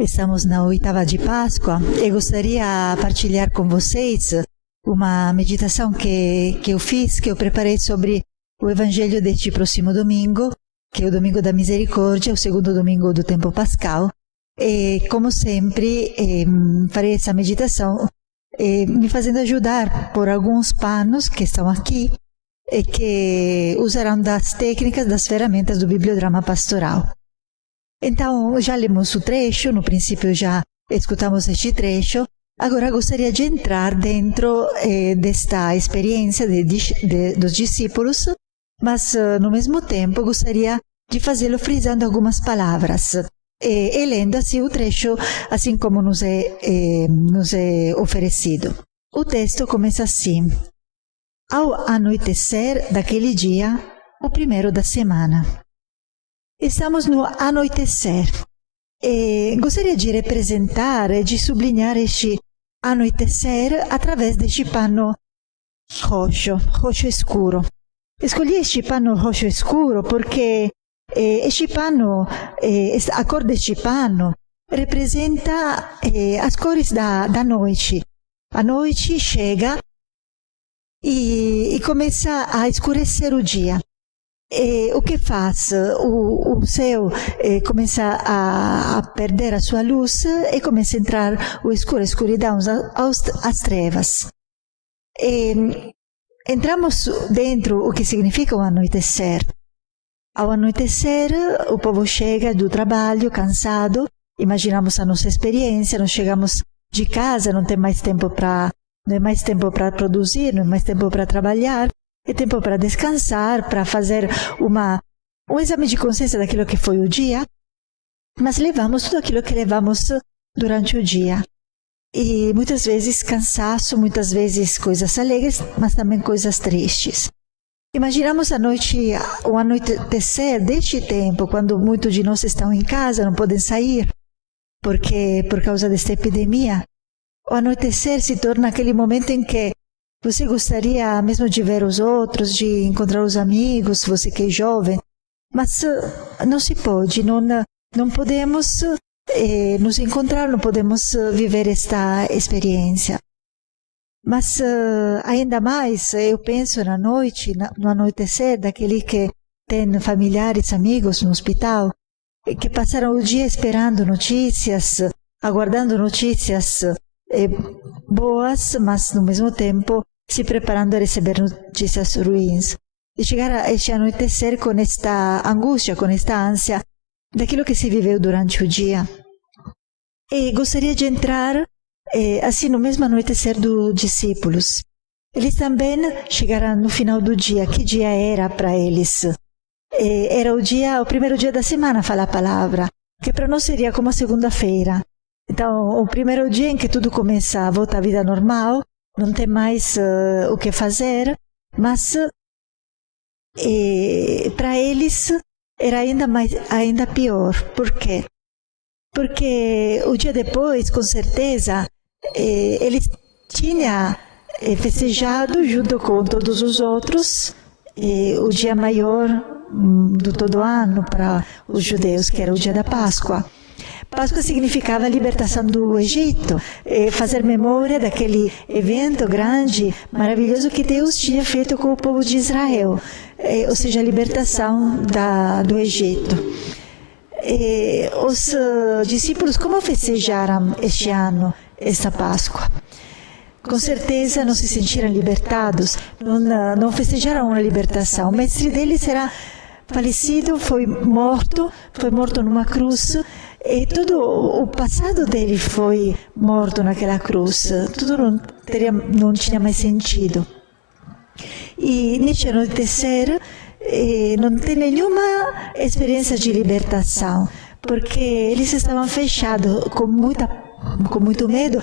Estamos na oitava de Páscoa e gostaria de partilhar com vocês uma meditação que eu fiz, que eu preparei sobre o Evangelho deste próximo domingo, que é o Domingo da Misericórdia, o segundo domingo do tempo pascal. E, como sempre, farei essa meditação me fazendo ajudar por alguns panos que estão aqui e que usarão das técnicas, das ferramentas do Bibliodrama Pastoral. Então, já lemos o trecho, no princípio já escutamos este trecho. Agora gostaria de entrar dentro desta experiência dos discípulos, mas no mesmo tempo gostaria de fazê-lo frisando algumas palavras e lendo assim o trecho, assim como nos é oferecido. O texto começa assim: ao anoitecer daquele dia, o primeiro da semana. Estamos no anoitecer. Gostaria de representar e de sublinhar este anoitecer através deste pano roxo escuro. Escolhi este pano roxo escuro porque este pano, a cor deste pano representa as cores da noite. A noite chega e começa a escurecer o dia. O que faz? O céu começa a perder a sua luz e começa a entrar o escuro, a escuridão, as trevas. Entramos dentro o que significa o anoitecer. Ao anoitecer, o povo chega do trabalho cansado, imaginamos a nossa experiência, nós chegamos de casa, não é mais tempo para produzir, não é mais tempo para trabalhar, é tempo para descansar, para fazer um exame de consciência daquilo que foi o dia, mas levamos tudo aquilo que levamos durante o dia. E muitas vezes cansaço, muitas vezes coisas alegres, mas também coisas tristes. Imaginamos a noite, o anoitecer deste tempo, quando muitos de nós estão em casa, não podem sair, porque por causa desta epidemia. O anoitecer se torna aquele momento em que você gostaria mesmo de ver os outros, de encontrar os amigos, você que é jovem, mas não se pode, não podemos nos encontrar, não podemos viver esta experiência. Mas ainda mais, eu penso na noite, no anoitecer, daquele que tem familiares, amigos no hospital, que passaram o dia esperando notícias, aguardando notícias boas, mas no mesmo tempo se preparando a receber notícias ruins. E chegar a este anoitecer com esta angústia, com esta ânsia daquilo que se viveu durante o dia. E gostaria de entrar assim no mesmo anoitecer dos discípulos. Eles também chegaram no final do dia. Que dia era para eles? Era o primeiro dia da semana, fala a palavra, que para nós seria como a segunda-feira. Então, o primeiro dia em que tudo começa a voltar à vida normal, não tem mais o que fazer, mas para eles era ainda pior. Por quê? Porque o dia depois, com certeza, eles tinham festejado junto com todos os outros o dia maior do todo ano para os judeus, que era o dia da Páscoa. Páscoa significava a libertação do Egito, fazer memória daquele evento grande, maravilhoso que Deus tinha feito com o povo de Israel, ou seja, a libertação do Egito. Os discípulos, como festejaram este ano, esta Páscoa? Com certeza não se sentiram libertados, não festejaram uma libertação. O mestre deles era falecido, foi morto numa cruz, e todo o passado dele foi morto naquela cruz. Tudo não tinha mais sentido. E neste anoitecer não tem nenhuma experiência de libertação, porque eles estavam fechados com muito medo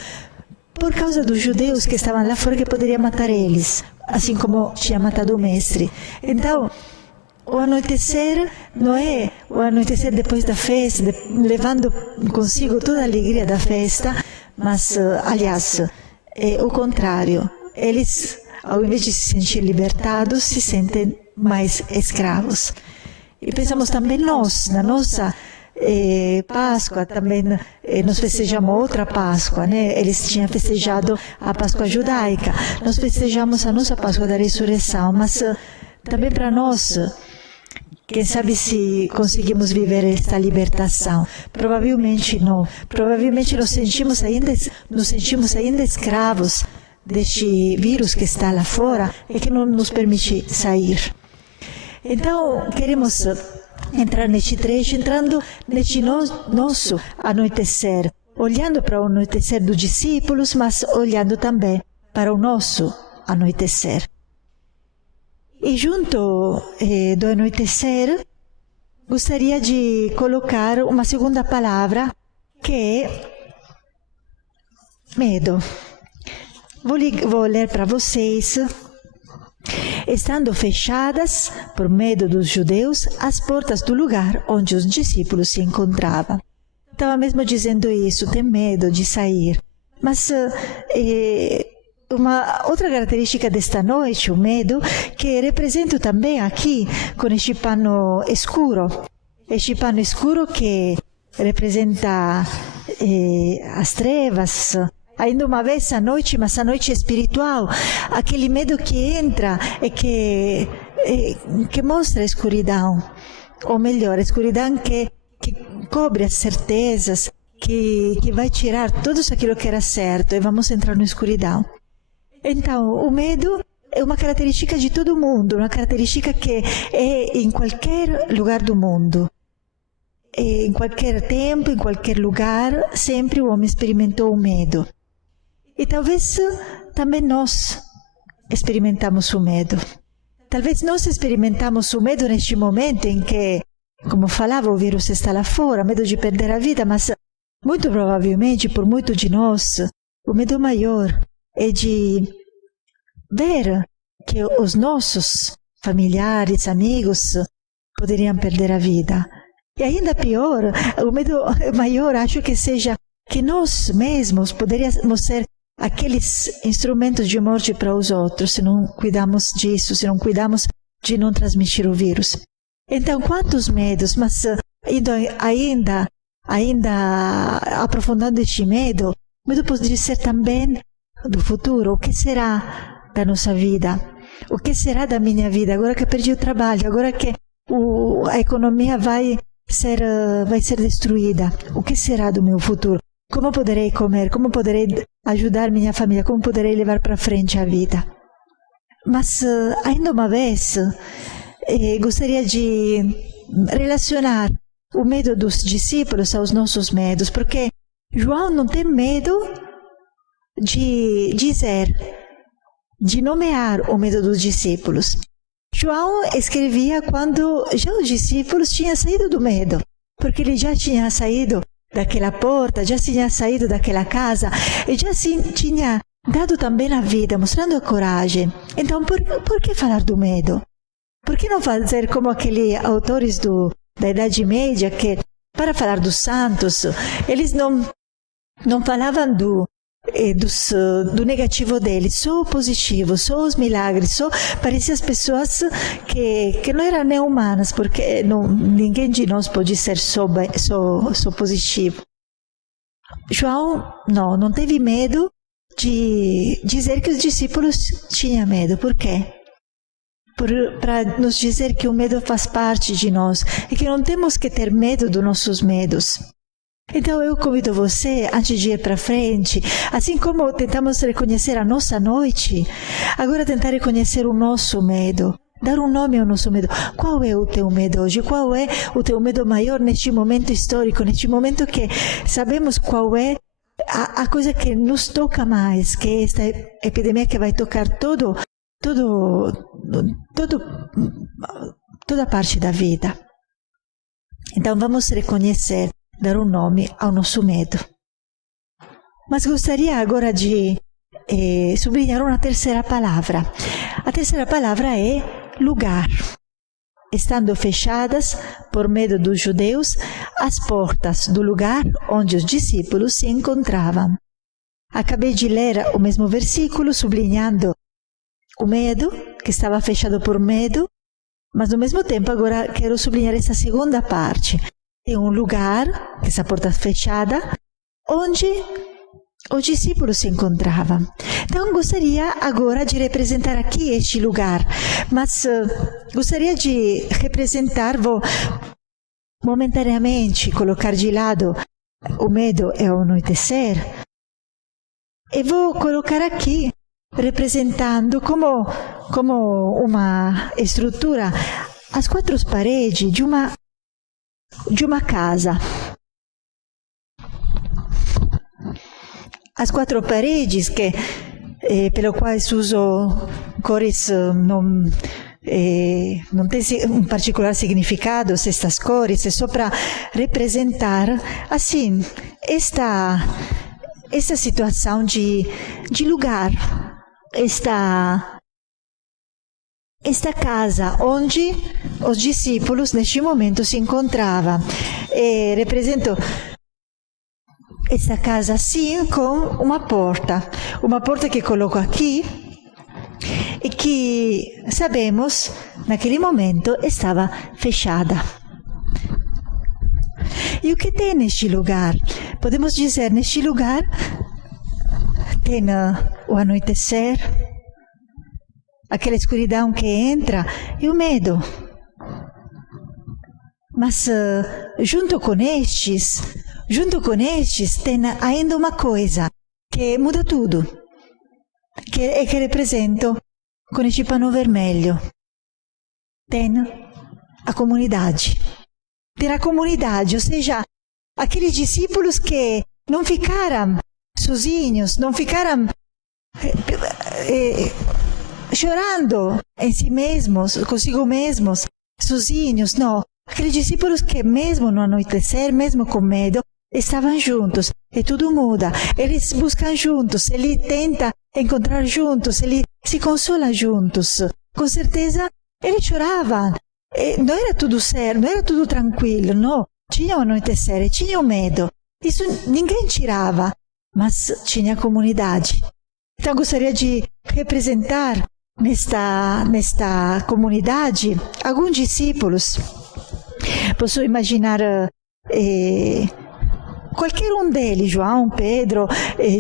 por causa dos judeus que estavam lá fora, que poderiam matar eles, assim como tinha matado o mestre. Então, o anoitecer não é o anoitecer depois da festa, levando consigo toda a alegria da festa, mas, aliás, é o contrário. Eles, ao invés de se sentir libertados, se sentem mais escravos. E pensamos também nós, na nossa Páscoa também, nós festejamos outra Páscoa, né? Eles tinham festejado a Páscoa judaica, nós festejamos a nossa Páscoa da ressurreição, mas também para nós, quem sabe se conseguimos viver esta libertação? Provavelmente não. Provavelmente nos sentimos ainda escravos deste vírus que está lá fora e que não nos permite sair. Então, queremos entrar neste trecho, entrando neste nosso anoitecer, olhando para o anoitecer dos discípulos, mas olhando também para o nosso anoitecer. E junto do anoitecer, gostaria de colocar uma segunda palavra, que é medo. Vou ler para vocês. Estando fechadas, por medo dos judeus, as portas do lugar onde os discípulos se encontravam. Estava mesmo dizendo isso, tem medo de sair. Mas uma outra característica desta noite, o medo, que represento também aqui com este pano escuro. Este pano escuro que representa as trevas. Ainda uma vez a noite, mas a noite espiritual, aquele medo que entra e que mostra a escuridão, ou melhor, a escuridão que cobre as certezas, que vai tirar tudo aquilo que era certo e vamos entrar na escuridão. Então, o medo é uma característica de todo mundo, uma característica que é em qualquer lugar do mundo. Em qualquer tempo, em qualquer lugar, sempre o homem experimentou o medo. E talvez também nós experimentamos o medo. Talvez nós experimentamos o medo neste momento em que, como falava, o vírus está lá fora, medo de perder a vida, mas muito provavelmente, por muito de nós, o medo maior é de ver que os nossos familiares, amigos, poderiam perder a vida. E ainda pior, o medo maior acho que seja que nós mesmos poderíamos ser aqueles instrumentos de morte para os outros, se não cuidamos disso, se não cuidamos de não transmitir o vírus. Então, quantos medos, mas ainda aprofundando este medo pode ser também do futuro. O que será da nossa vida? O que será da minha vida? Agora que perdi o trabalho, agora que a economia vai ser destruída, o que será do meu futuro? Como poderei comer? Como poderei ajudar minha família? Como poderei levar para frente a vida? Mas, ainda uma vez, gostaria de relacionar o medo dos discípulos aos nossos medos, porque João não tem medo de dizer, de nomear o medo dos discípulos. João escrevia quando já os discípulos tinham saído do medo, porque ele já tinha saído daquela porta, já tinha saído daquela casa e já tinha dado também a vida, mostrando a coragem. Então, por que falar do medo? Por que não fazer como aqueles autores da Idade Média que, para falar dos santos, eles não falavam do negativo deles, só o positivo, só os milagres, só parecia as pessoas que não eram nem humanas, porque ninguém de nós pode ser só positivo. João não teve medo de dizer que os discípulos tinham medo. Por quê? Para nos dizer que o medo faz parte de nós e que não temos que ter medo dos nossos medos. Então eu convido você, antes de ir para frente, assim como tentamos reconhecer a nossa noite, agora tentar reconhecer o nosso medo, dar um nome ao nosso medo. Qual é o teu medo hoje? Qual é o teu medo maior neste momento histórico, neste momento que sabemos qual é a coisa que nos toca mais, que é esta epidemia que vai tocar toda a parte da vida. Então vamos reconhecer, dar um nome ao nosso medo. Mas gostaria agora de sublinhar uma terceira palavra. A terceira palavra é lugar. Estando fechadas, por medo dos judeus, as portas do lugar onde os discípulos se encontravam. Acabei de ler o mesmo versículo, sublinhando o medo, que estava fechado por medo, mas ao mesmo tempo agora quero sublinhar essa segunda parte. tem um lugar, essa porta fechada, onde os discípulos se encontravam. Então, gostaria agora de representar aqui este lugar, mas gostaria de representar, vou momentaneamente colocar de lado o medo e o anoitecer, e vou colocar aqui, representando como uma estrutura, as quatro paredes de uma casa. As quatro paredes que, pelo quais uso cores não tem um particular significado, estas cores, é só para representar, assim, esta situação de lugar, esta casa onde os discípulos neste momento se encontravam. Represento esta casa assim com uma porta que coloco aqui e que sabemos naquele momento estava fechada. E o que tem neste lugar? Podemos dizer, neste lugar tem o anoitecer, aquela escuridão que entra e o medo. Mas junto com estes tem ainda uma coisa que muda tudo, que represento com este pano vermelho. Tem a comunidade. Tem a comunidade, ou seja, aqueles discípulos que não ficaram sozinhos, não ficaram chorando em si mesmos, consigo mesmos, sozinhos, não. Aqueles discípulos que mesmo no anoitecer, mesmo com medo, estavam juntos, e tudo muda. Eles buscam juntos, eles tentam encontrar juntos, eles se consolam juntos. Com certeza, eles choravam. Não era tudo certo, não era tudo tranquilo, não. Tinha o anoitecer, tinha o medo. Isso ninguém tirava, mas tinha comunidade. Então, gostaria de representar nesta comunidade alguns discípulos. Posso imaginar qualquer um deles, João, Pedro,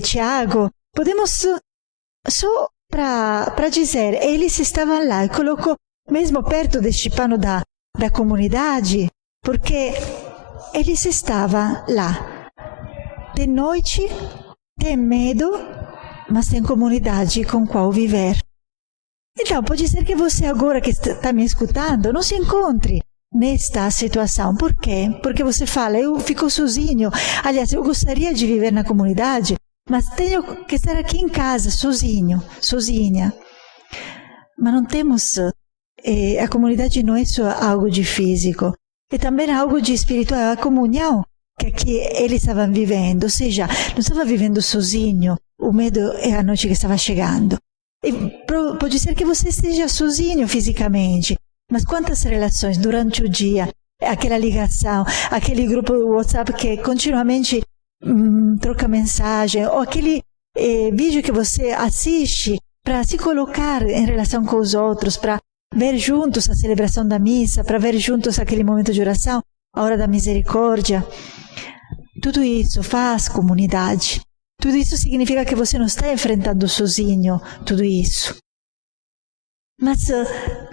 Tiago. Podemos só para dizer, eles estavam lá, e colocou mesmo perto deste pano da comunidade, porque eles estavam lá. Tem noite, tem medo, mas tem comunidade com qual viver. Então, pode ser que você agora que está me escutando não se encontre nesta situação. Por quê? Porque você fala, eu fico sozinho. Aliás, eu gostaria de viver na comunidade, mas tenho que estar aqui em casa, sozinho, sozinha. Mas não temos... a comunidade não é só algo de físico, é também algo de espiritual, a comunhão que aqui eles estavam vivendo. Ou seja, não estava vivendo sozinho, o medo é a noite que estava chegando. E pode ser que você esteja sozinho fisicamente, mas quantas relações durante o dia, aquela ligação, aquele grupo do WhatsApp que continuamente troca mensagem, ou aquele vídeo que você assiste para se colocar em relação com os outros, para ver juntos a celebração da missa, para ver juntos aquele momento de oração, a hora da misericórdia. Tudo isso faz comunidade. Tudo isso significa que você não está enfrentando sozinho tudo isso. Mas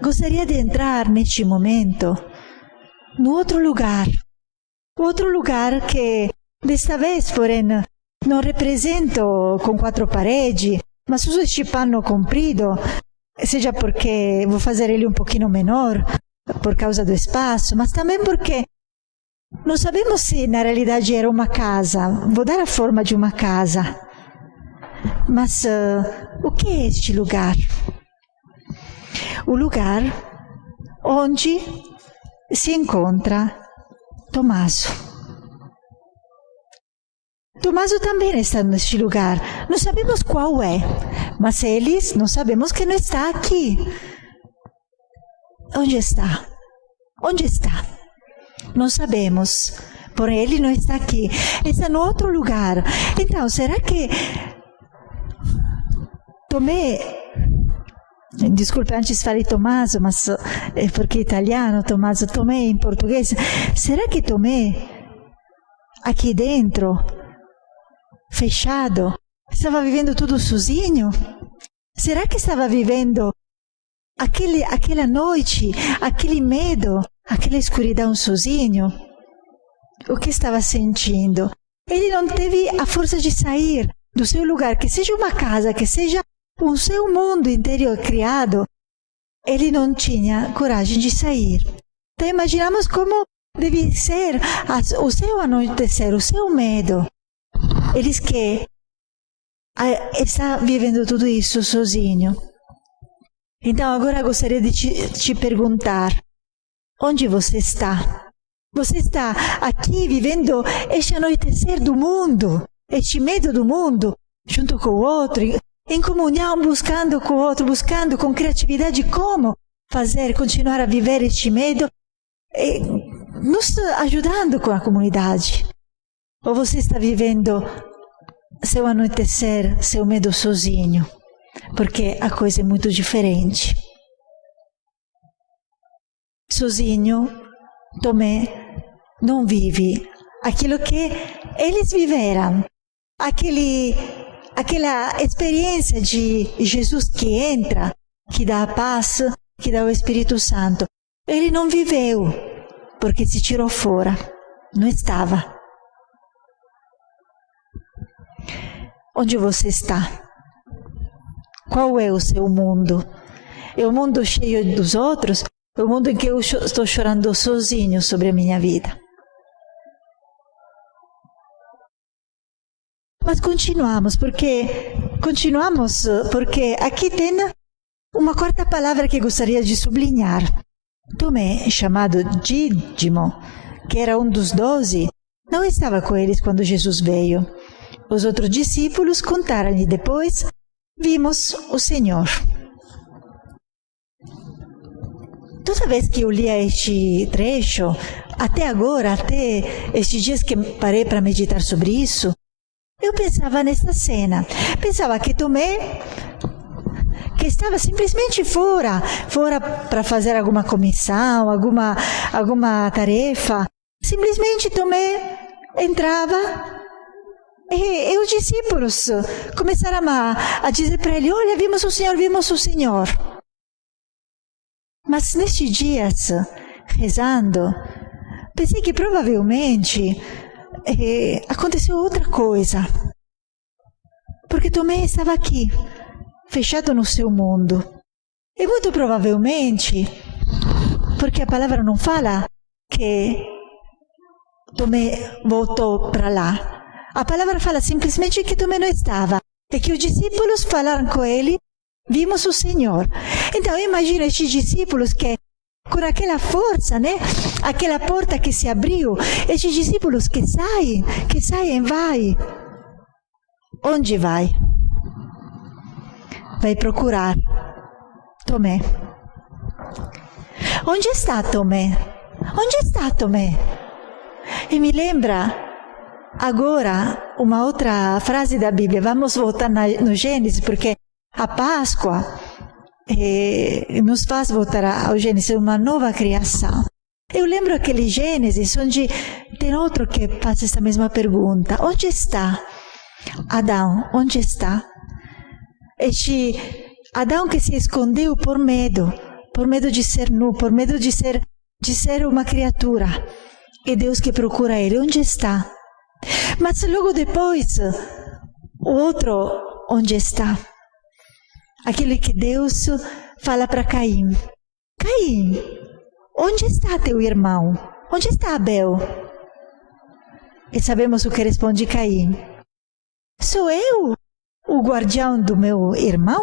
gostaria de entrar neste momento no outro lugar que desta vez, porém, não represento com quatro paredes, mas uso este pano comprido, seja porque vou fazer ele um pouquinho menor, por causa do espaço, mas também porque não sabemos se na realidade era uma casa. Vou dar a forma de uma casa. Mas o que é este lugar? O lugar onde se encontra Tommaso. Tommaso também está neste lugar. Não sabemos qual é, mas eles não sabemos que não está aqui. Onde está? Onde está? Não sabemos, porém ele não está aqui, está no outro lugar. Então, será que Tomé Desculpe, antes falei Tommaso, mas é porque é italiano, Tommaso, Tomé em português. Será que Tomé, aqui dentro, fechado, estava vivendo tudo sozinho? Será que estava vivendo aquela noite, aquele medo, aquela escuridão sozinho? O que estava sentindo? Ele não teve a força de sair do seu lugar, que seja uma casa, que seja o seu mundo interior criado. Ele não tinha coragem de sair. Então imaginamos como deve ser o seu anoitecer, o seu medo. Eles que está vivendo tudo isso sozinho. Então agora gostaria de te perguntar, onde você está? Você está aqui vivendo este anoitecer do mundo, este medo do mundo, junto com o outro, em comunhão, buscando com o outro, buscando com criatividade como fazer, continuar a viver este medo, nos ajudando com a comunidade. Ou você está vivendo seu anoitecer, seu medo sozinho, porque a coisa é muito diferente. Sozinho, Tomé não vive aquilo que eles viveram, aquela experiência de Jesus que entra, que dá a paz, que dá o Espírito Santo. Ele não viveu, porque se tirou fora, não estava. Onde você está? Qual é o seu mundo? É o mundo cheio dos outros? É o mundo em que eu estou chorando sozinho sobre a minha vida? Mas continuamos porque aqui tem uma quarta palavra que gostaria de sublinhar. Tomé, chamado Dídimo, que era um dos 12, não estava com eles quando Jesus veio. Os outros discípulos contaram-lhe depois: vimos o Senhor. Toda vez que eu lia este trecho, até agora, até estes dias que parei para meditar sobre isso, eu pensava nesta cena. Pensava que Tomé, que estava simplesmente fora para fazer alguma comissão, alguma tarefa. Simplesmente Tomé entrava e os discípulos começaram a dizer para ele: olha, vimos o Senhor, vimos o Senhor. Mas nestes dias, rezando, pensei que provavelmente aconteceu outra coisa. Porque Tomé estava aqui, fechado no seu mundo. E muito provavelmente, porque a palavra não fala que Tomé voltou para lá. A palavra fala simplesmente que Tomé não estava. E que os discípulos falaram com ele: vimos o Senhor. Então imagina estes discípulos que, com aquela força, né? Aquela porta que se abriu, estes discípulos que saem, vai. Onde vai? Vai procurar Tomé. Onde está Tomé? Onde está Tomé? E me lembra agora uma outra frase da Bíblia. Vamos voltar no Gênesis, porque a Páscoa nos faz voltar ao Gênesis, uma nova criação. Eu lembro aquele Gênesis onde tem outro que faz essa mesma pergunta: onde está Adão? Onde está? Este Adão que se escondeu por medo de ser nu, por medo de ser uma criatura. E Deus que procura ele: onde está? Mas logo depois, o outro, onde está? Aquele que Deus fala para Caim: Caim, onde está teu irmão? Onde está Abel? E sabemos o que responde Caim: sou eu o guardião do meu irmão?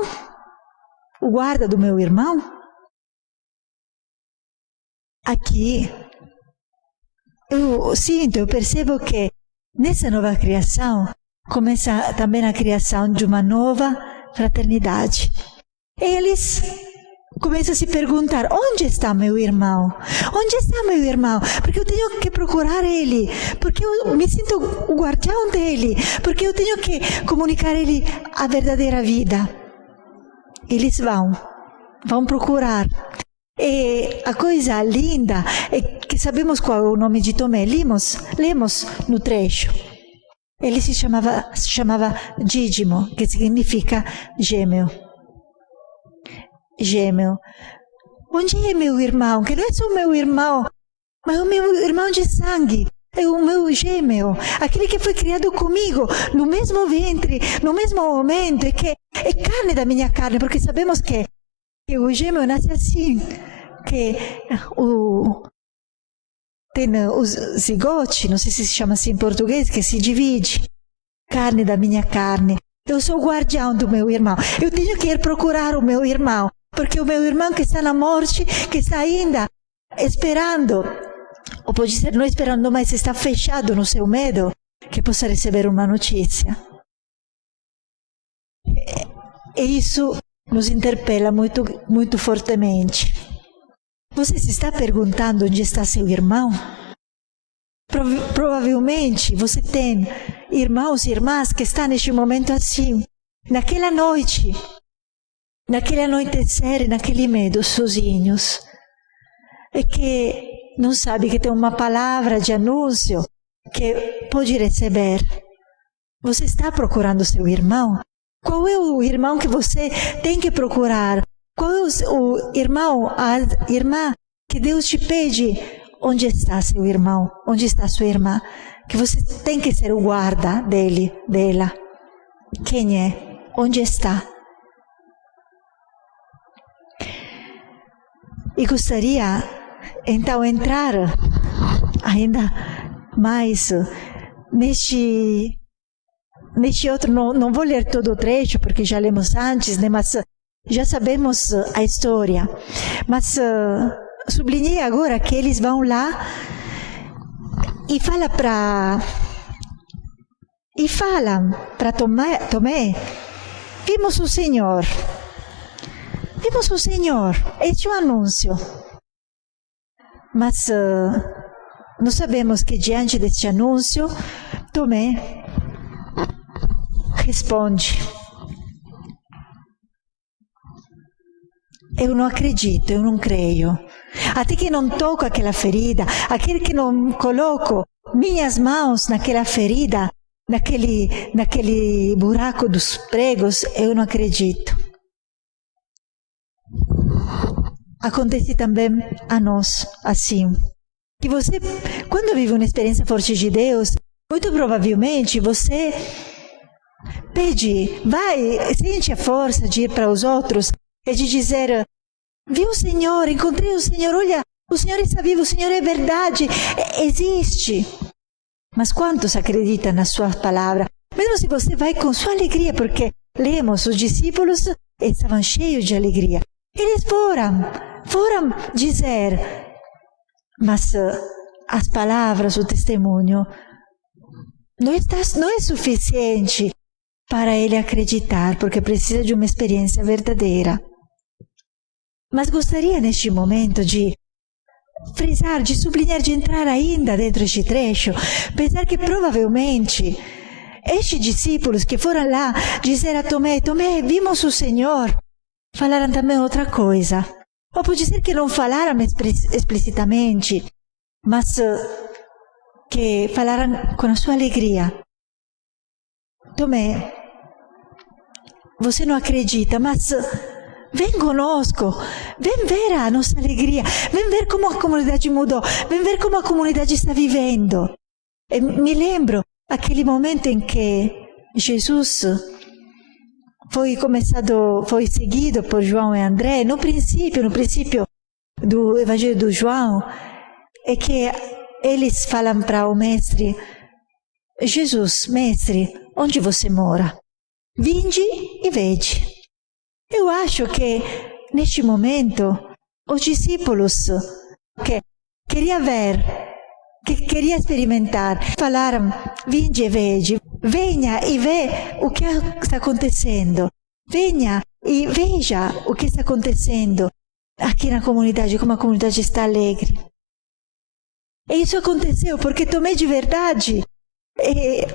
O guarda do meu irmão? Aqui, eu percebo que nessa nova criação começa também a criação de uma nova fraternidade. Eles começam a se perguntar: onde está meu irmão? Onde está meu irmão? Porque eu tenho que procurar ele, porque eu me sinto o guardião dele, porque eu tenho que comunicar a ele a verdadeira vida. Eles vão vão procurar. E a coisa linda é que sabemos qual é o nome de Tomé. Lemos no trecho. Ele se chamava Dídimo, que significa gêmeo. Gêmeo. Onde é meu irmão? Que não é só meu irmão, mas é o meu irmão de sangue. É o meu gêmeo, aquele que foi criado comigo, no mesmo ventre, no mesmo momento, e que é carne da minha carne, porque sabemos que o gêmeo nasce assim, que tem os zigote, não sei se chama assim em português, que se divide, carne da minha carne. Eu sou o guardião do meu irmão, eu tenho que ir procurar o meu irmão, porque o meu irmão que está na morte, que está ainda esperando, ou pode ser não esperando, mas está fechado no seu medo, que possa receber uma notícia. E isso nos interpela muito, muito fortemente. Você se está perguntando onde está seu irmão? Provavelmente você tem irmãos e irmãs que estão neste momento assim, naquela noite, naquele anoitecer, naquele medo, sozinhos. E que não sabe que tem uma palavra de anúncio que pode receber. Você está procurando seu irmão? Qual é o irmão que você tem que procurar? Qual é o irmão, a irmã que Deus te pede? Onde está seu irmão? Onde está sua irmã? Que você tem que ser o guarda dele, dela. Quem é? Onde está? E gostaria, então, entrar ainda mais neste outro, não vou ler todo o trecho, porque já lemos antes, né, mas já sabemos a história. Mas sublinhei agora que eles vão lá e falam para Tomé, vimos o Senhor. Vimos o Senhor. Este é o anúncio. Mas nós sabemos que diante deste anúncio, Tomé responde: eu não acredito, eu não creio. Até que não toco aquela ferida, até que não coloco minhas mãos naquela ferida, naquele buraco dos pregos, eu não acredito. Acontece também a nós, assim, que você, quando vive uma experiência forte de Deus, muito provavelmente você pede, sente a força de ir para os outros e de dizer: vi o Senhor, encontrei o Senhor, olha, o Senhor está vivo, o Senhor é verdade, existe. Mas quantos acreditam na sua palavra? Mesmo se você vai com sua alegria, porque lemos, os discípulos estavam cheios de alegria. Eles foram dizer, mas as palavras, o testemunho, não é suficiente para ele acreditar, porque precisa de uma experiência verdadeira. Mas gostaria neste momento de frisar, de sublinhar, de entrar ainda dentro deste trecho, pensar que provavelmente estes discípulos que foram lá dizer a Tomé, vimos o Senhor, falaram também outra coisa. Ou pode ser que não falaram explicitamente, mas que falaram com a sua alegria. Tomé, você não acredita, mas vem conosco, vem ver a nossa alegria, vem ver como a comunidade mudou, vem ver como a comunidade está vivendo. E me lembro aquele momento em que Jesus foi seguido por João e André, no princípio do Evangelho do João, é que eles falam para o mestre: Jesus, mestre, onde você mora? Vinde e vede. Eu acho que neste momento os discípulos que queriam ver, que queriam experimentar, falaram: vinde e vede. Venha e vê o que está acontecendo. Venha e veja o que está acontecendo aqui na comunidade, como a comunidade está alegre. E isso aconteceu porque Tomé de verdade,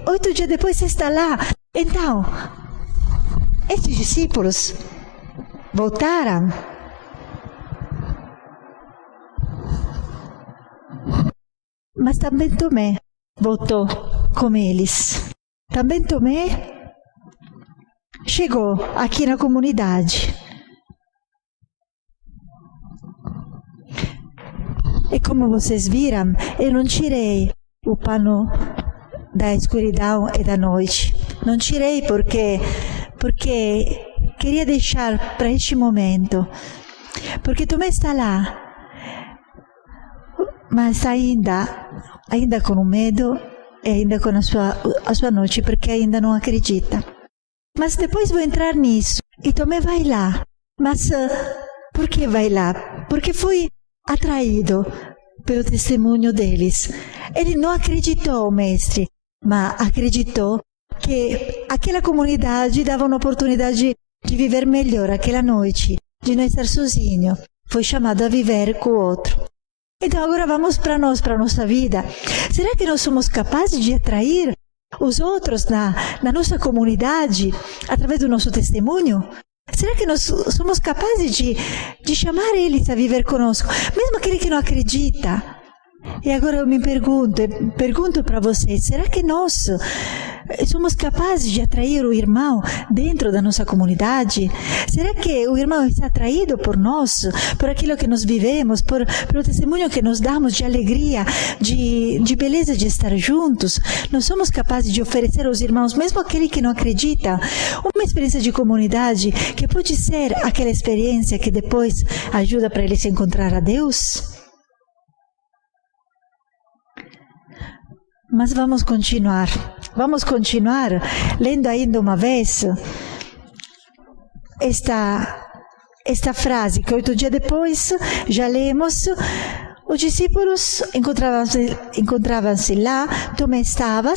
8 dias depois está lá. Então, esses discípulos voltaram Mas também Tomé voltou com eles. Também Tomé chegou aqui na comunidade. E como vocês viram, eu não tirei o pano da escuridão e da noite. Não tirei porque queria deixar para este momento. Porque Tomé está lá, mas ainda com medo e ainda com a sua noite, porque ainda não acredita. Mas depois vou entrar nisso. E Tomé vai lá. Mas por que vai lá? Porque foi atraído pelo testemunho deles. Ele não acreditou, mestre, mas acreditou que aquela comunidade dava uma oportunidade de viver melhor aquela noite, de não estar sozinho. Foi chamado a viver com o outro. Então agora vamos para nós, para a nossa vida. Será que nós somos capazes de atrair os outros na nossa comunidade através do nosso testemunho? Será que nós somos capazes de chamar eles a viver conosco, mesmo aquele que não acredita? E agora eu me pergunto para vocês, será que nós somos capazes de atrair o irmão dentro da nossa comunidade? Será que o irmão está atraído por nós, por aquilo que nós vivemos, pelo testemunho que nos damos de alegria, de beleza de estar juntos? Nós somos capazes de oferecer aos irmãos, mesmo aquele que não acredita, uma experiência de comunidade que pode ser aquela experiência que depois ajuda para eles encontrar a Deus? Mas vamos continuar lendo ainda uma vez esta frase que 8 dias depois já lemos. Os discípulos encontravam-se lá, Tomé estava,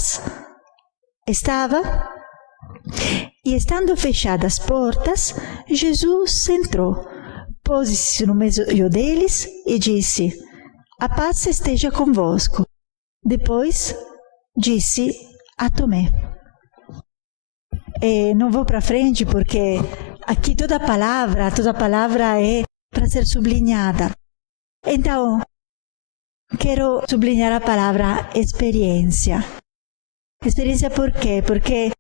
e estando fechadas as portas, Jesus entrou, pôs-se no meio deles e disse: a paz esteja convosco. Depois disse a Tomé. Não vou para frente porque aqui toda palavra é para ser sublinhada. Então, quero sublinhar a palavra experiência. Experiência por quê? Porque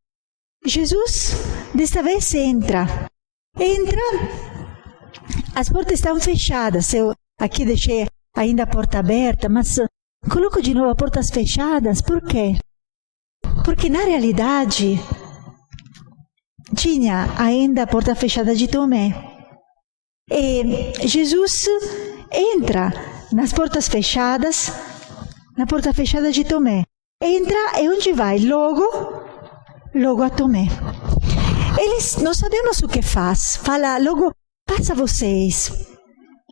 Jesus desta vez entra, as portas estão fechadas. Eu aqui deixei ainda a porta aberta, mas coloco de novo as portas fechadas. Por quê? Porque na realidade tinha ainda a porta fechada de Tomé. E Jesus entra nas portas fechadas, na porta fechada de Tomé. Entra e onde vai? Logo a Tomé. Eles não sabemos o que faz. Fala logo: passa vocês,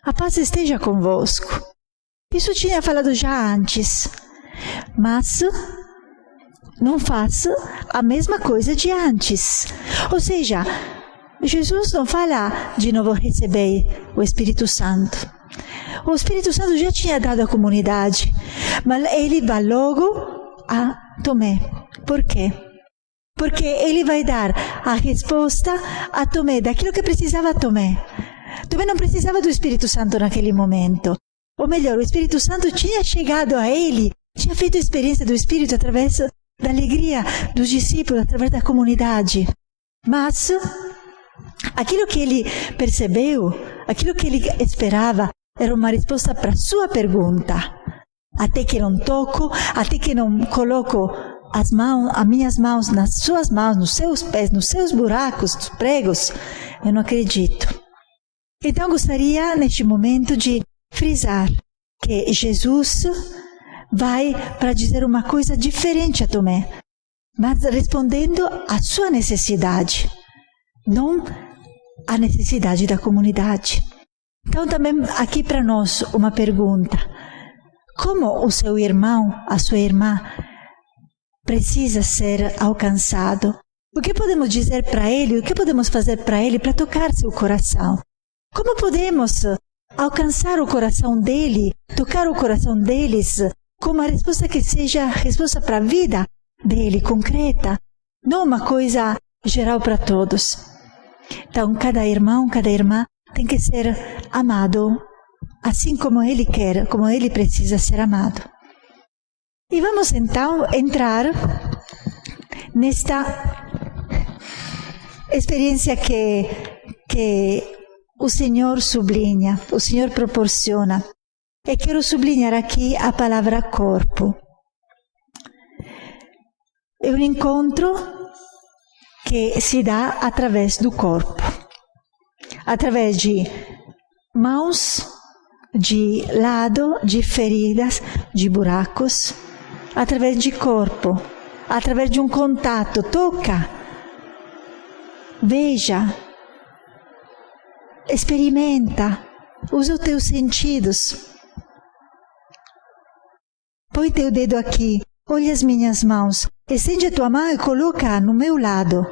a paz esteja convosco. Isso tinha falado já antes, mas não faz a mesma coisa de antes. Ou seja, Jesus não fala de novo: recebei o Espírito Santo. O Espírito Santo já tinha dado à comunidade, mas ele vai logo a Tomé. Por quê? Porque ele vai dar a resposta a Tomé, daquilo que precisava Tomé. Tomé não precisava do Espírito Santo naquele momento. Ou melhor, o Espírito Santo tinha chegado a ele, tinha feito a experiência do Espírito através da alegria dos discípulos, através da comunidade. Mas aquilo que ele percebeu, aquilo que ele esperava, era uma resposta para a sua pergunta. Até que não toco, até que não coloco as minhas mãos nas suas mãos, nos seus pés, nos seus buracos, nos pregos, eu não acredito. Então gostaria neste momento de frisar que Jesus vai para dizer uma coisa diferente a Tomé, mas respondendo à sua necessidade, não à necessidade da comunidade. Então também aqui para nós uma pergunta: como o seu irmão, a sua irmã, precisa ser alcançado? O que podemos dizer para ele? O que podemos fazer para ele para tocar seu coração? Como podemos alcançar o coração dele, tocar o coração deles com uma resposta que seja resposta para a vida dele, concreta, não uma coisa geral para todos? Então, cada irmão, cada irmã tem que ser amado assim como ele quer, como ele precisa ser amado. E vamos então entrar nesta experiência que o Senhor sublinha, o Senhor proporciona. E quero sublinhar aqui a palavra corpo. É um encontro que se dá através do corpo, através de mãos, de lado, de feridas, de buracos, através de corpo, através de um contato. Toca, veja, experimenta, usa os teus sentidos. Põe teu dedo aqui, olha as minhas mãos, estende a tua mão e coloca no meu lado.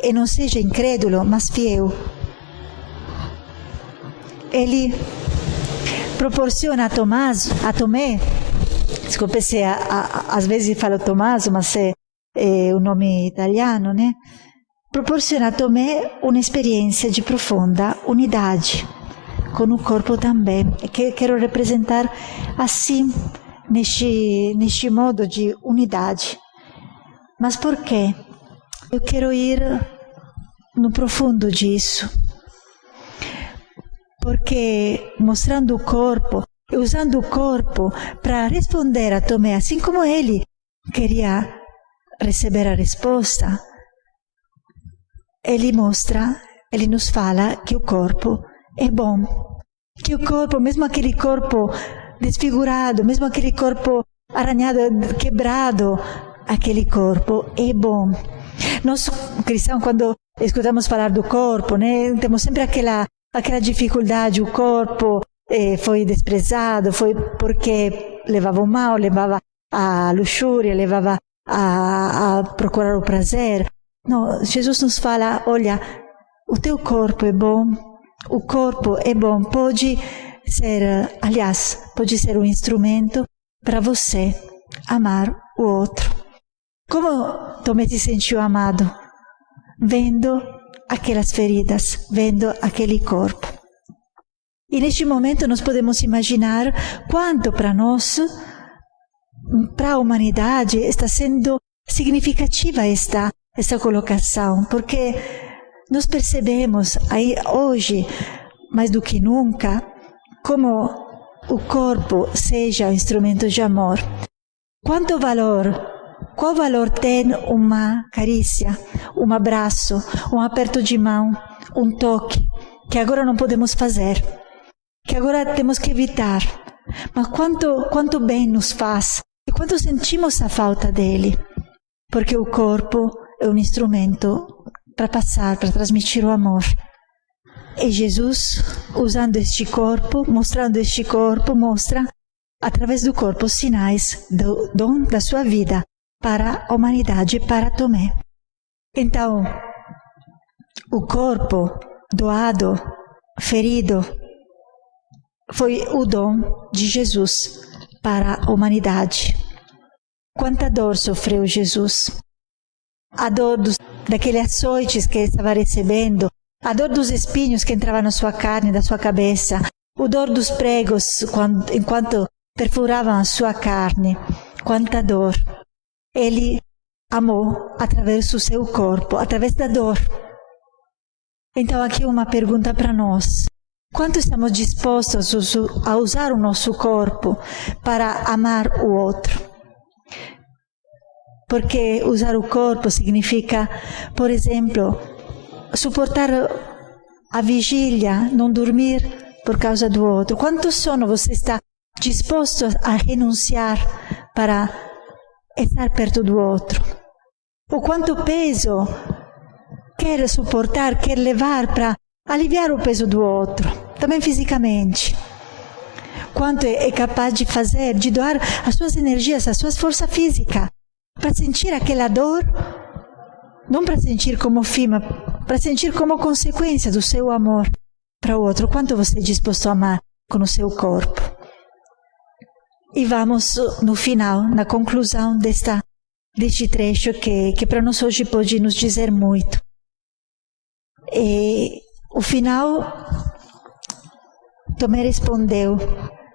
E não seja incrédulo, mas fiel. Ele proporciona a Tomé, desculpe se às vezes falo Tommaso, mas é o nome italiano, né? Proporciona a Tomé uma experiência de profunda unidade com o corpo também. E que quero representar assim, neste modo de unidade. Mas por quê? Eu quero ir no profundo disso. Porque mostrando o corpo, e usando o corpo para responder a Tomé, assim como ele queria receber a resposta, ele nos fala que o corpo é bom. Que o corpo, mesmo aquele corpo desfigurado, mesmo aquele corpo arranhado, quebrado, aquele corpo é bom. Nós, cristãos, quando escutamos falar do corpo, né, temos sempre aquela dificuldade. O corpo foi desprezado, foi porque levava o mal, levava à luxúria, levava a procurar o prazer. Não, Jesus nos fala, olha, o teu corpo é bom, o corpo é bom, pode ser, aliás, pode ser um instrumento para você amar o outro. Como Tomé se sentiu amado? Vendo aquelas feridas, vendo aquele corpo. E neste momento nós podemos imaginar quanto para nós, para a humanidade, está sendo significativa esta colocação, porque nós percebemos aí, hoje, mais do que nunca, como o corpo seja um instrumento de amor. Qual valor tem uma carícia, um abraço, um aperto de mão, um toque, que agora não podemos fazer, que agora temos que evitar, mas quanto bem nos faz e quanto sentimos a falta dele, porque o corpo é um instrumento para passar, para transmitir o amor. E Jesus, usando este corpo, mostrando este corpo, mostra, através do corpo, os sinais do dom da sua vida para a humanidade, para Tomé. Então, o corpo doado, ferido, foi o dom de Jesus para a humanidade. Quanta dor sofreu Jesus. A dor daqueles açoites que estava recebendo, a dor dos espinhos que entravam na sua carne, da sua cabeça, a dor dos pregos enquanto perfuravam a sua carne. Quanta dor. Ele amou através do seu corpo, através da dor. Então aqui uma pergunta para nós. Quanto estamos dispostos a usar o nosso corpo para amar o outro? Porque usar o corpo significa, por exemplo, suportar a vigília, não dormir por causa do outro. Quanto sono você está disposto a renunciar para estar perto do outro? O quanto peso quer suportar, quer levar para aliviar o peso do outro, também fisicamente? Quanto é capaz de fazer, de doar as suas energias, as suas forças físicas, para sentir aquela dor, não para sentir como fim, mas para sentir como consequência do seu amor para o outro? Quanto você é disposto a amar com o seu corpo? E vamos no final, na conclusão deste trecho que para nós hoje pode nos dizer muito. E o final, Tomé respondeu: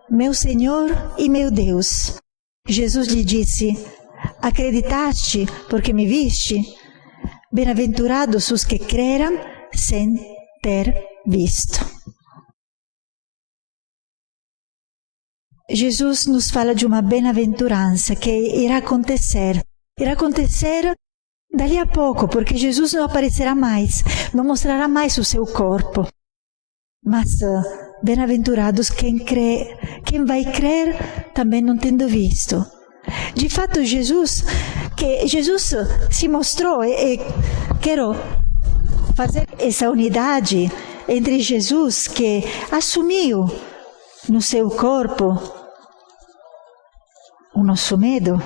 meu Senhor e meu Deus. Jesus lhe disse: acreditaste porque me viste? Bem-aventurados os que creram sem ter visto. Jesus nos fala de uma bem-aventurança que irá acontecer. Irá acontecer dali a pouco, porque Jesus não aparecerá mais, não mostrará mais o seu corpo. Mas bem-aventurados quem crê, quem vai crer também não tendo visto. De fato, Jesus se mostrou, e quero fazer essa unidade entre Jesus, que assumiu no seu corpo o nosso medo,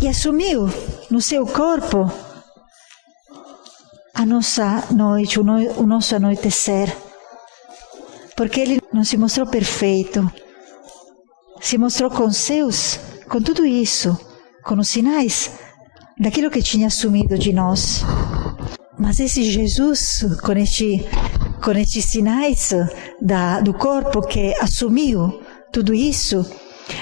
e assumiu no seu corpo a nossa noite, o nosso anoitecer, porque Ele não se mostrou perfeito, se mostrou com tudo isso, com os sinais daquilo que tinha assumido de nós. Mas esse Jesus, com estes sinais do corpo que assumiu tudo isso,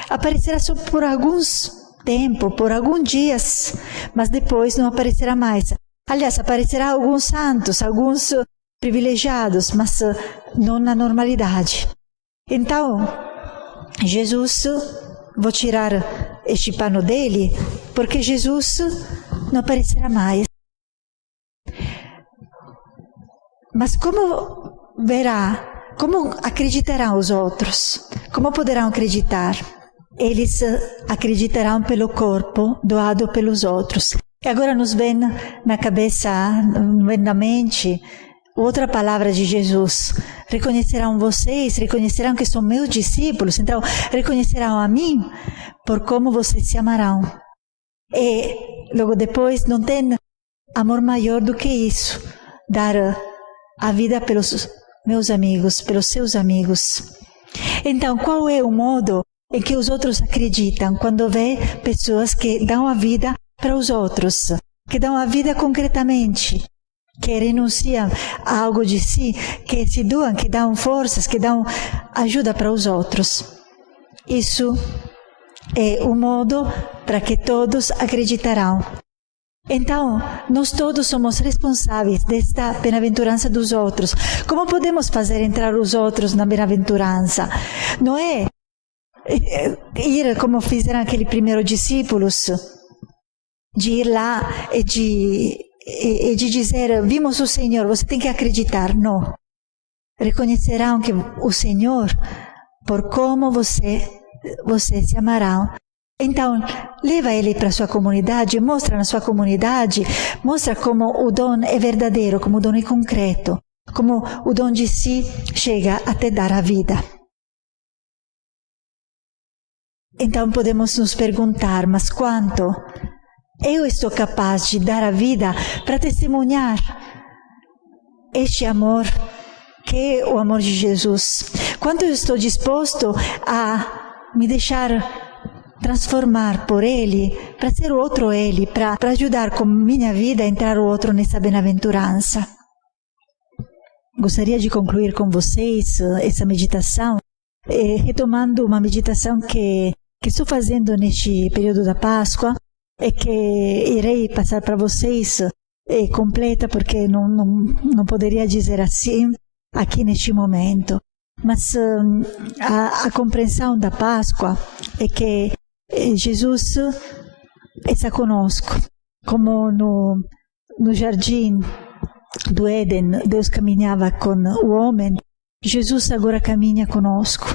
aparecerá só por alguns tempos, por alguns dias, mas depois não aparecerá mais. Aliás, aparecerá alguns santos, alguns privilegiados, mas não na normalidade. Então, Jesus, vou tirar este pano dele, porque Jesus não aparecerá mais. Mas como acreditarão os outros? Como poderão acreditar? Eles acreditarão pelo corpo doado pelos outros. E agora nos vem na cabeça, nos vem na mente, outra palavra de Jesus. Reconhecerão vocês, reconhecerão que são meus discípulos, então reconhecerão a mim por como vocês se amarão. E logo depois não tem amor maior do que isso, dar a vida pelos meus amigos, pelos seus amigos. Então, qual é o modo em que os outros acreditam quando vê pessoas que dão a vida para os outros, que dão a vida concretamente, que renunciam a algo de si, que se doam, que dão forças, que dão ajuda para os outros? Isso é o modo para que todos acreditarão. Então, nós todos somos responsáveis desta bem-aventurança dos outros. Como podemos fazer entrar os outros na bem-aventurança? Não é ir como fizeram aqueles primeiros discípulos, de ir lá e de dizer: vimos o Senhor, você tem que acreditar. Não. Reconhecerão que o Senhor, por como vocês se amarão. Então, leva ele para a sua comunidade, mostra na sua comunidade, mostra como o dom é verdadeiro, como o dom é concreto, como o dom de si chega até dar a vida. Então podemos nos perguntar: mas quanto eu estou capaz de dar a vida para testemunhar este amor, que é o amor de Jesus? Quanto eu estou disposto a me deixar transformar por Ele, para ser o outro Ele, para ajudar com minha vida a entrar o outro nessa bem-aventurança? Gostaria de concluir com vocês essa meditação, retomando uma meditação que estou fazendo neste período da Páscoa, e que irei passar para vocês completa, porque não poderia dizer assim aqui neste momento. Mas a compreensão da Páscoa é que Jesus está conosco, como no jardim do Éden, Deus caminhava com o homem. Jesus agora caminha conosco.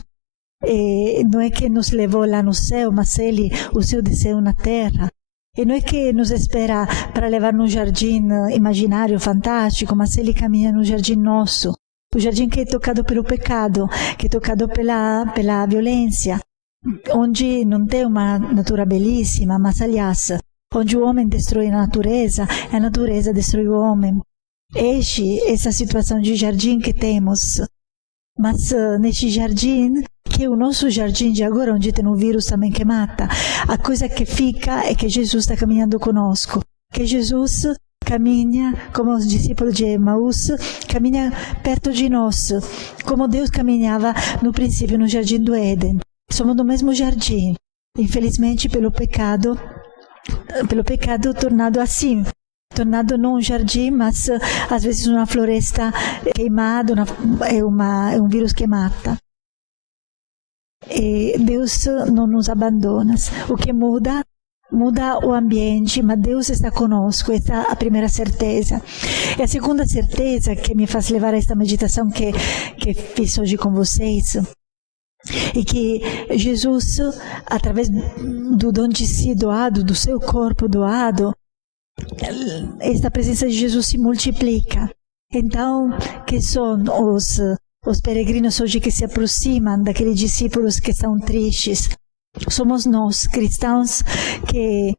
E não é que nos levou lá no céu, mas Ele o seu desceu na terra. E não é que nos espera para levar num jardim imaginário, fantástico, mas Ele caminha no jardim nosso. O jardim que é tocado pelo pecado, que é tocado pela violência, onde não tem uma natura belíssima, mas aliás, onde o homem destrói a natureza destrói o homem. Essa situação de jardim que temos. Mas neste jardim, que é o nosso jardim de agora, onde tem um vírus também que mata, a coisa que fica é que Jesus está caminhando conosco, que Jesus caminha como os discípulos de Emaús, caminha perto de nós, como Deus caminhava no princípio no jardim do Éden. Somos do mesmo jardim, infelizmente pelo pecado tornado assim, tornado não um jardim, mas às vezes uma floresta queimada, é um vírus que mata. E Deus não nos abandona. O que muda o ambiente, mas Deus está conosco. Essa é a primeira certeza. E a segunda certeza que me faz levar a esta meditação que fiz hoje com vocês, e que Jesus, através do dom de si doado, do seu corpo doado, esta presença de Jesus se multiplica. Então, que são os peregrinos hoje que se aproximam daqueles discípulos que estão tristes? Somos nós, cristãos, que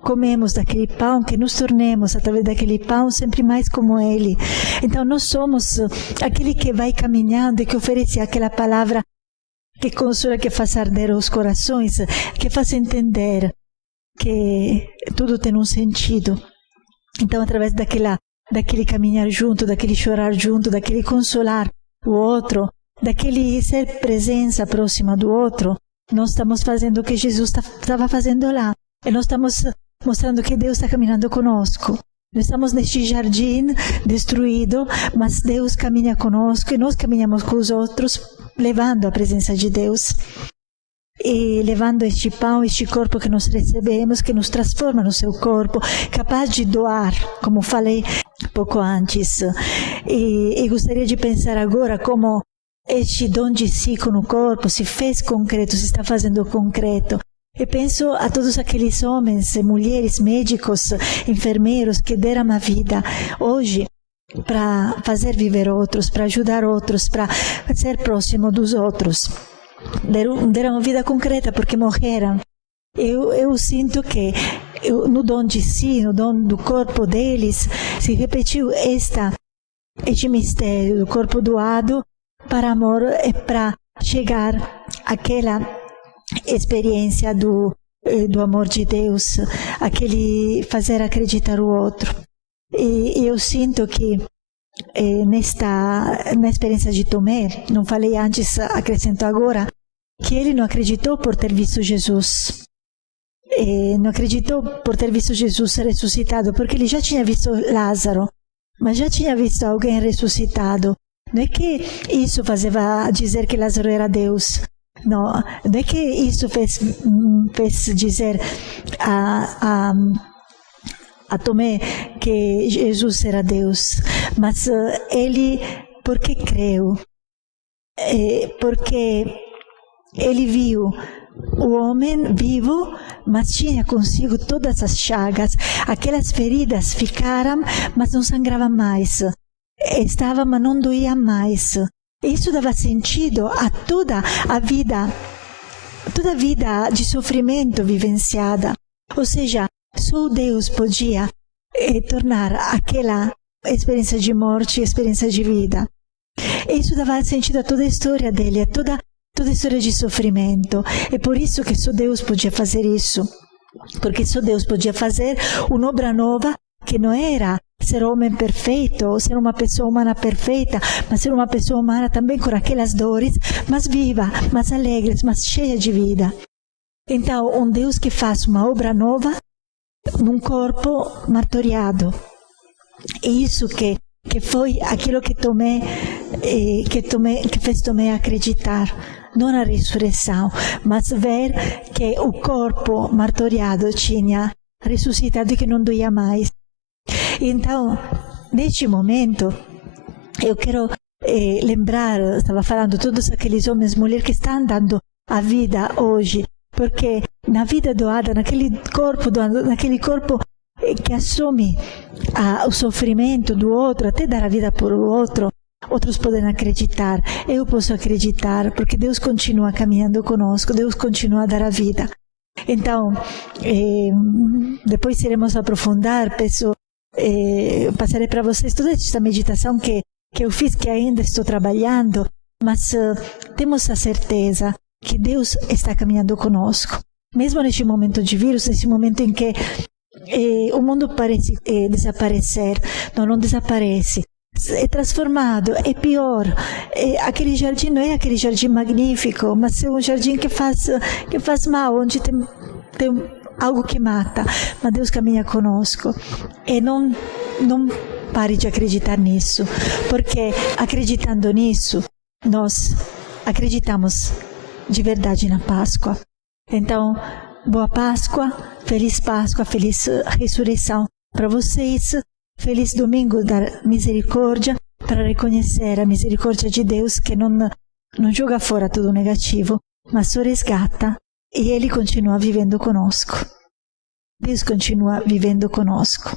comemos daquele pão, que nos tornemos, através daquele pão, sempre mais como Ele. Então, nós somos aquele que vai caminhando e que oferece aquela palavra que consola, que faz arder os corações, que faz entender que tudo tem um sentido. Então, através daquele caminhar junto, daquele chorar junto, daquele consolar o outro, daquele ser presença próxima do outro, nós estamos fazendo o que Jesus estava fazendo lá. E nós estamos mostrando que Deus está caminhando conosco. Nós estamos neste jardim destruído, mas Deus caminha conosco e nós caminhamos com os outros, levando a presença de Deus. E levando este pão, este corpo que nós recebemos, que nos transforma no seu corpo, capaz de doar, como falei pouco antes. E gostaria de pensar agora como este dom de si com o corpo se fez concreto, se está fazendo concreto. E penso a todos aqueles homens e mulheres, médicos, enfermeiros que deram a vida hoje para fazer viver outros, para ajudar outros, para ser próximo dos outros. Deram vida concreta porque morreram. Eu sinto que no dom de si, no dom do corpo deles, se repetiu este mistério do corpo doado para amor e para chegar àquela experiência do amor de Deus, aquele fazer acreditar o outro. E eu sinto que na experiência de Tomé, não falei antes, acrescento agora, que ele não acreditou por ter visto Jesus. Não acreditou por ter visto Jesus ressuscitado, porque ele já tinha visto Lázaro, mas já tinha visto alguém ressuscitado. Não é que isso fazia dizer que Lázaro era Deus. Não é que isso fez dizer a Tomé que Jesus era Deus, mas ele, porque creu, porque ele viu o homem vivo, mas tinha consigo todas as chagas, aquelas feridas ficaram, mas não sangravam mais, estava, mas não doía mais. Isso dava sentido a toda a vida de sofrimento vivenciada. Ou seja, só Deus podia tornar aquela experiência de morte experiência de vida. Isso dava sentido a toda a história dele, a toda a história de sofrimento. É por isso que só Deus podia fazer isso. Porque só Deus podia fazer uma obra nova que não era ser homem perfeito ou ser uma pessoa humana perfeita, mas ser uma pessoa humana também com aquelas dores, mas viva, mais alegre, mas cheia de vida. Então, um Deus que faz uma obra nova num corpo martoriado. É isso que foi aquilo que fez Tomé acreditar, não na ressurreição, mas ver que o corpo martoriado tinha ressuscitado e que não doía mais. Então, neste momento, eu quero lembrar, estava falando, todos aqueles homens e mulheres que estão dando a vida hoje, porque na vida doada, naquele corpo doado, naquele corpo que assume o sofrimento do outro, até dar a vida por o outro, outros podem acreditar. Eu posso acreditar, porque Deus continua caminhando conosco, Deus continua a dar a vida. Então, depois iremos aprofundar, passarei para vocês toda esta meditação que eu fiz, que ainda estou trabalhando, mas temos a certeza que Deus está caminhando conosco. Mesmo neste momento de vírus, nesse momento em que o mundo parece desaparecer, não desaparece. é transformado, é pior. Aquele jardim não é aquele jardim magnífico, mas é um jardim que faz mal, onde tem algo que mata. Mas Deus caminha conosco. E não pare de acreditar nisso, porque acreditando nisso, nós acreditamos de verdade na Páscoa. Então, boa Páscoa, feliz ressurreição para vocês, feliz domingo da misericórdia, para reconhecer a misericórdia de Deus que não joga fora tudo negativo, mas só resgata, e Ele continua vivendo conosco. Deus continua vivendo conosco.